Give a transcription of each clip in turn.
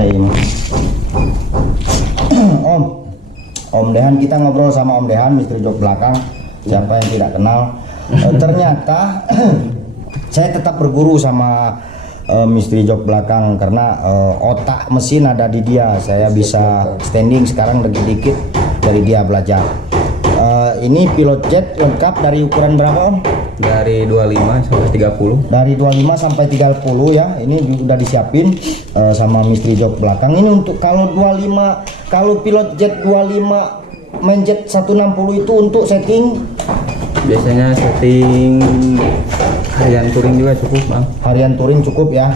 Daim. Om Dehan, kita ngobrol sama Om Dehan, mistri jok belakang. Siapa yang tidak kenal? Ternyata saya tetap berguru sama mistri jok belakang karena otak mesin ada di dia. Saya bisa standing sekarang dikit-dikit dari dia belajar. Ini pilot jet lengkap dari ukuran berapa Om? Dari 25 sampai 30. Dari 25 sampai 30 ya. Ini udah disiapin sama mistri jok belakang. Ini untuk kalau 25, kalau pilot jet 25 main jet 160 itu untuk setting. Biasanya setting harian touring juga cukup Bang. Harian touring cukup ya.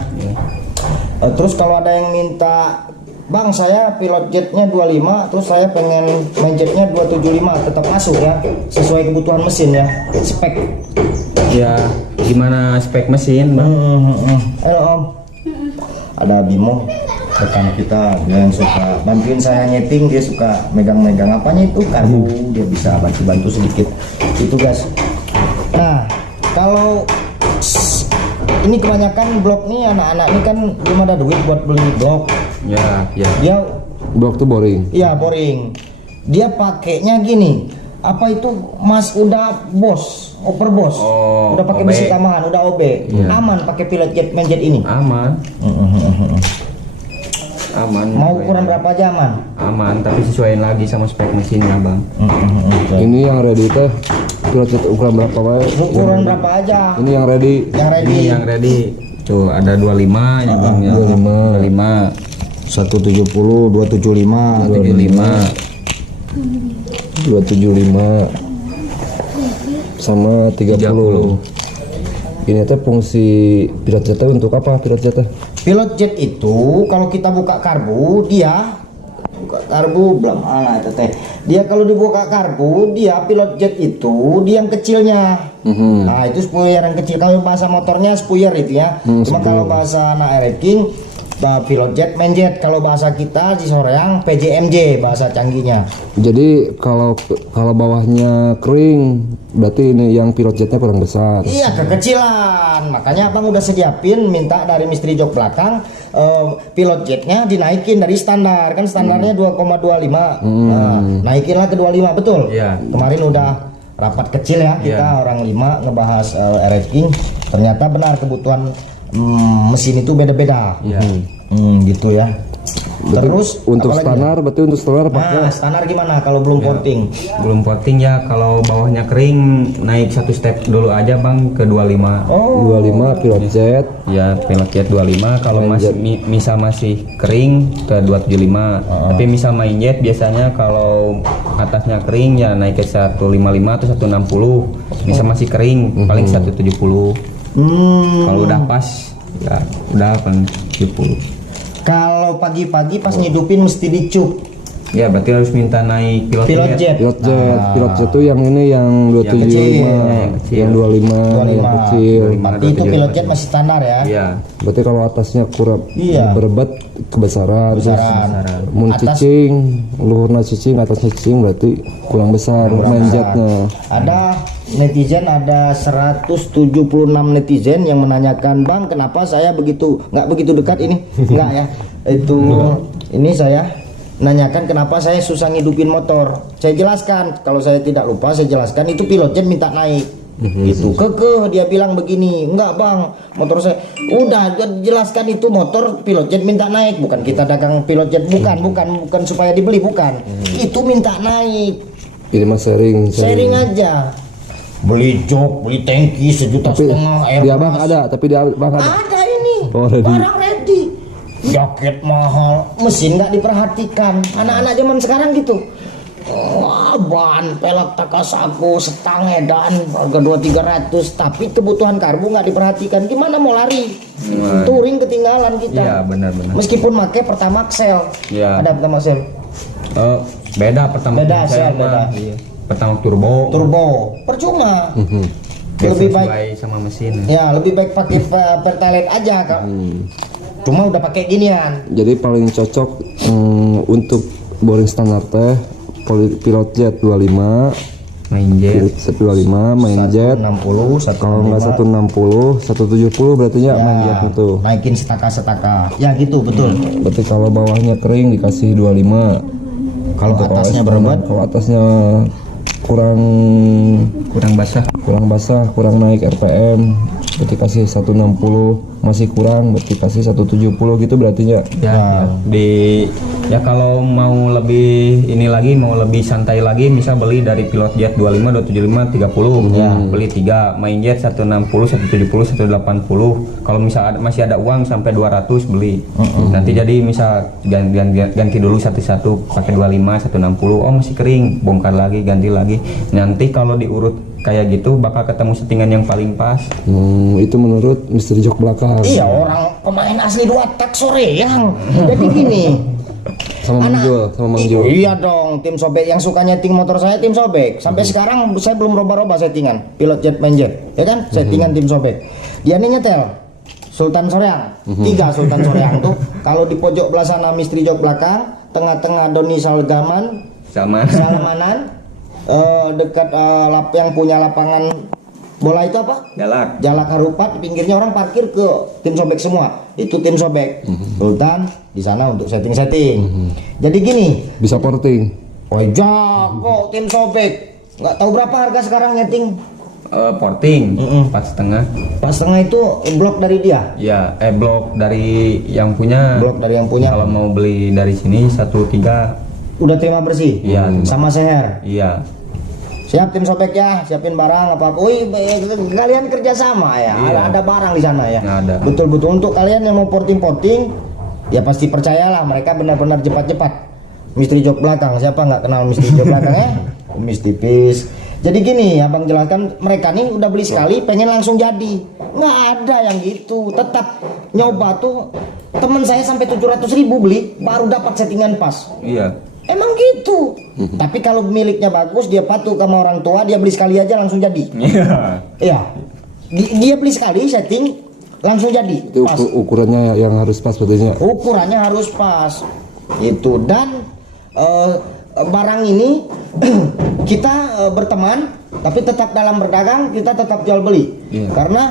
Terus kalau ada yang minta, Bang saya pilot jetnya 25, terus saya pengen main jetnya 275, tetap masuk ya, sesuai kebutuhan mesin ya, spek. Ya gimana spek mesin Bang? Ayo Om. Ada Bimo, rekan kita, dia yang suka bantuin saya nyeting, dia suka megang-megang apanya itu karbu, dia bisa bantu-bantu sedikit itu guys. Nah kalau ini kebanyakan blok nih, anak-anak ini kan belum ada duit buat beli blok. Ya. Dia Blok tuh boring. iya boring. Dia pakainya gini, apa itu Mas udah bos, oper bos, Oh, udah pakai OB. besi tambahan, udah OB, aman pakai pilot jet main jet ini. Aman. Aman. Mau ukuran berapa aja aman? Aman, tapi sesuaiin lagi sama spek mesinnya Bang. Ini yang ready teh pilot jet ukuran berapa wae? Ukuran berapa aja? Ini yang ready. Yang ready. Ini yang ready. Tuh ada 25 ya Bang ya. 25. 170, 275, 275 sama 30. Ini teh fungsi pilot jet teh untuk apa pilot jet teh? Pilot jet itu kalau kita buka karbu, dia buka karbu belum ala itu teh. Dia kalau dibuka karbu, dia pilot jet itu dia yang kecilnya. Nah, itu spoiler yang kecil. Kalau bahasa motornya spoiler itu ya. Cuma kalau bahasa anak Air King pilot jet main jet, kalau bahasa kita di Soreang PJMJ bahasa canggihnya. Jadi kalau bawahnya kering berarti ini yang pilot jetnya kurang besar. Iya, kekecilan. Makanya Abang udah sediapin minta dari mistri jok belakang pilot jetnya dinaikin dari standar. Kan standarnya 2,25. Nah, naikinlah ke 25, betul? Iya. Kemarin udah rapat kecil ya kita orang 5 ngebahas RF King. Ternyata benar kebutuhan mesin itu beda-beda. Gitu ya. Terus Untuk apalagi? standar berarti untuk standar pakai Nah, standar gimana kalau belum porting? Belum porting ya, kalau bawahnya kering naik satu step dulu aja Bang ke 25. Oh, 25 pilot jet. Ya pilot jet 25, kalau masih masih kering ke 275. Tapi misal main jet biasanya kalau atasnya kering ya naik ke 155 atau 160. Misal masih kering paling 170. Kalau udah pas ya udah paling 70. kalau pagi-pagi pas ngidupin mesti dicup. Ya berarti harus minta naik Pilot jet. Pilot jet tuh yang ini yang 275, yang 25, yang kecil. Berarti itu pilot jet masih standar ya. Iya. Berarti kalau atasnya kurang Iya. berebat kebesaran, terus mun cicing, luhurna cicing, atasnya cicing berarti kurang besar main jetnya. Ada netizen, ada 176 netizen yang menanyakan, Bang kenapa saya nggak begitu dekat ini? Enggak ya. Itu ini saya nanyakan kenapa saya susah ngidupin motor. Saya jelaskan, kalau saya tidak lupa saya jelaskan, itu pilot jet minta naik. Itu kekeh dia bilang begini, enggak Bang, motor saya udah jelaskan itu motor pilot jet minta naik, bukan kita dagang pilot jet, bukan supaya dibeli, bukan. Itu minta naik. Ini mah sharing aja. Beli jok, beli tangki 1,5 juta air di abang ada, tapi di abang ada. ada ini. Oh, ready. Barang ready. Jaket mahal, mesin nggak diperhatikan. Anak-anak zaman sekarang gitu. Wah, ban pelek takasaku setang edan harga 200-300, tapi kebutuhan karbu nggak diperhatikan. Gimana mau lari? Touring ketinggalan kita. Iya benar-benar. Meskipun pakai pertama sel. Iya. Ada pertama sel. Beda pertama Beda, saya beda. mah. Iya. Pertama turbo. Percuma. Biar Lebih baik sesuai sama mesin. ya, lebih baik pakai pertalite aja Kak. Cuma udah pakai ginian. Jadi paling cocok untuk boring standar teh pilot jet 25 main jet 125 main jet. 60, Kalau nggak 160, 170 berarti ya main jet itu. naikin setaka ya gitu betul. Berarti kalau bawahnya kering dikasih 25. Kalau Untuk atasnya OS berobat, kalau atasnya kurang kurang basah, kurang naik RPM berarti kasih 160, masih kurang berarti kasih 170 gitu berarti ya. ya ya kalau mau lebih ini lagi, mau lebih santai lagi, misal beli dari pilot jet 25, 275, 30 beli 3, main jet 160, 170, 180. Kalau misal masih ada uang sampai 200 beli. Nanti jadi misal ganti dulu satu-satu pakai 25, 160, oh masih kering, bongkar lagi, ganti lagi. Nanti kalau diurut kayak gitu bakal ketemu settingan yang paling pas. Itu menurut misteri jok belakang. iya orang pemain asli 2 tak sore yang. Jadi gini. Sama Mang Jul. Iya dong, tim sobek yang suka nyeting motor saya tim sobek. Sampai sekarang saya belum roba-roba settingan pilot jet main jet, ya kan? Settingan tim sobek. Dia nih nyetel Sultan Soreang, 3 Sultan Soreang tuh. Kalau di pojok belah sana misteri jok belakang, tengah-tengah Doni Salgaman, Salmanan, dekat yang punya lapangan bola itu apa? Jalak Harupat, pinggirnya orang parkir ke tim sobek semua. Itu tim sobek. Sultan di sana untuk setting-setting. Jadi gini, Bisa porting. oh jago tim sobek. Nggak tahu berapa harga sekarang nyeting. Porting 4,5. Pas setengah itu blok dari dia. Ya, blok dari yang punya. Blok dari yang punya. Kalau mau beli dari sini 1,3. Udah terima bersih. Iya. Sama seher. Iya. Siap tim sobek ya, siapin barang apa. Wih, kalian kerja sama ya. Iya. Ada barang di sana ya. Ada. Betul-betul untuk kalian yang mau porting-porting, ya pasti percayalah mereka benar-benar cepat-cepat. Misteri jok belakang, siapa nggak kenal misteri jok belakang ya? Kumis tipis. Jadi gini, abang jelaskan, mereka nih udah beli sekali, pengen langsung jadi. Nggak ada yang gitu. Tetap nyoba tuh. Temen saya sampai 700.000 beli, baru dapat settingan pas. Iya. Emang gitu. Tapi kalau miliknya bagus, dia patuh sama orang tua, dia beli sekali aja langsung jadi. Iya. Iya. Dia beli sekali setting langsung jadi. Itu Pas. ukurannya yang harus pas betulnya. Ukurannya harus pas. Itu dan barang ini kita berteman tapi tetap dalam berdagang, kita tetap jual beli. Iya. Karena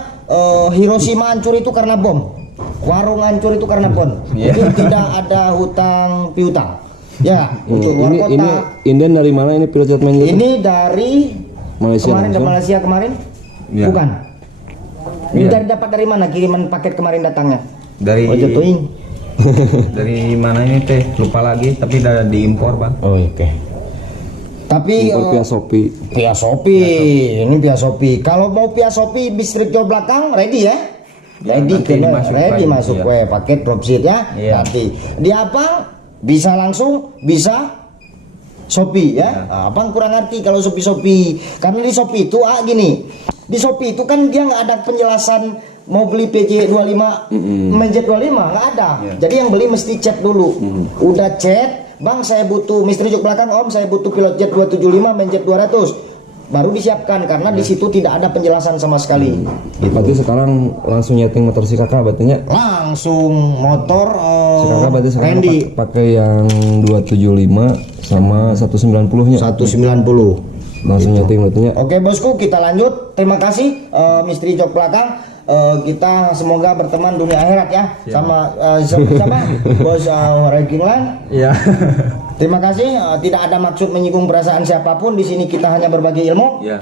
Hiroshima hancur itu karena bom. Warung hancur itu karena bom. Iya. Jadi tidak ada hutang piutang. Ya, untuk luar Ini kota. inden dari mana ini pilot jet main jet? Ini dari Malaysia kemarin dari langsung? Malaysia kemarin? Iya. Bukan. Ini Iya. dapat dari mana kiriman paket kemarin datangnya? Dari Oh, jatuhin. dari mana ini teh? Lupa lagi, tapi udah diimpor, Bang. Oh, oke. Tapi Impor via Shopee. Pia Shopee. Ini Pia Shopee. Kalau mau Pia Shopee distrik jauh belakang ready ya? Ready, nanti masuk ready lagi, masuk iya. paket dropship ya. Iya. Nanti di abang bisa langsung bisa Shopee ya. Nah, abang kurang ngerti kalau Shopee karena di Shopee itu gini. Di Shopee itu kan dia nggak ada penjelasan mau beli PJ 25 menjet 25 nggak ada. Iya. Jadi yang beli mesti chat dulu. Udah chat, Bang saya butuh misteri jok belakang, Om saya butuh pilot jet 275 menjet 200. Baru disiapkan karena di situ tidak ada penjelasan sama sekali. Berarti sekarang langsung nyeting motor si kakak berarti Langsung motor si kakak berarti sekarang Randy pakai yang 275 sama 190-nya. 190. Langsung nyeting berarti Oke bosku, kita lanjut. Terima kasih misteri jok belakang. Kita semoga berteman dunia akhirat ya. Sama siapa? Bos Rekingland. Iya. Terima kasih. Tidak ada maksud menyinggung perasaan siapapun. Di sini kita hanya berbagi ilmu. Iya.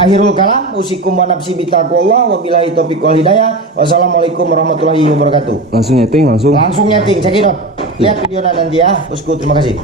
Akhirul kalam, usikum wa nafsi bitaqwallah wa billahi taufiq wal hidayah. Wassalamualaikum warahmatullahi wabarakatuh. langsung nyeting langsung. Langsung nyeting, cekidot. Lihat videonya nanti ya, bosku. Terima kasih.